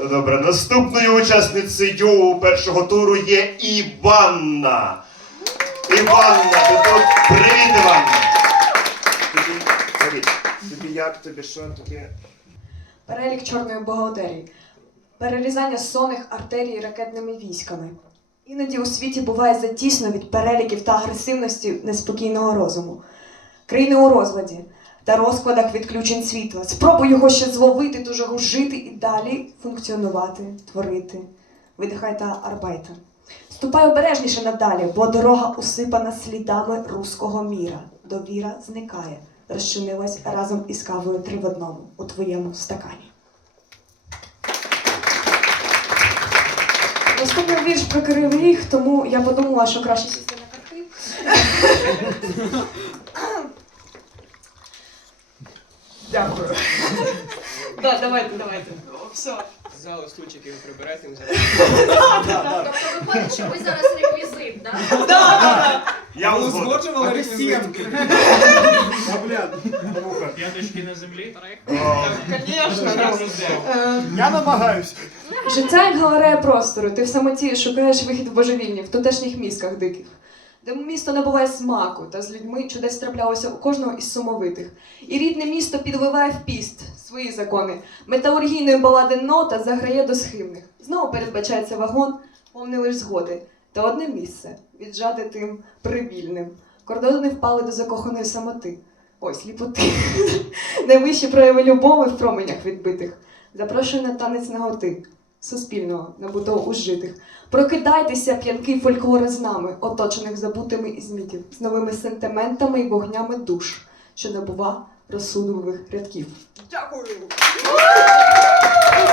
Добре, наступною учасницею першого туру є Іванна. Іванна, ти тут. Привіт, Іванна. Тобі. Як, тобі що, тобі? Перелік чорної бухгалтерії. Перерізання сонних артерій ракетними військами. Іноді у світі буває затісно від переліків та агресивності неспокійного розуму. Країни у розладі та розкладах відключень світла. Спробуй його ще зловити, ту жагу жити і далі функціонувати, творити. Видихай та арбайта. Ступай обережніше надалі, бо дорога усипана слідами руського міра. Довіра зникає, розчинилась разом із кавою три в одному у твоєму стакані. Наступний вірш про Кривий Ріг, тому я подумала, що краще сісти на карти. Дякую. Да, давайте, давайте. Все. Залу стульчики ви приберете Тобто виходить, що ви зараз реквізит, так? Я узгодив. Узгоджували реквізит. П'яточки на землі. Я намагаюся. Життя як галерея простору. Ти в самоті шукаєш вихід в божевільні, в тутешніх мізках диких. Де місто набуває смаку, та з людьми чудес траплялося у кожного із сумовитих. І рідне місто підвиває в піст свої закони. Металургійної балади нота заграє до схибних. Знову передбачається вагон, повний лиш згоди. Та одне місце віджати тим прибільним. Кордони впали до закоханої самоти. Ой, сліпоти. Найвищі прояви любови в променях відбитих. Запрошую на танець наготи, суспільного, набутого ужитих. Прокидайтеся, п'янки фольклори з нами, оточених забутими із мітів, з новими сентиментами і вогнями душ, що набува розсудливих рядків. Дякую!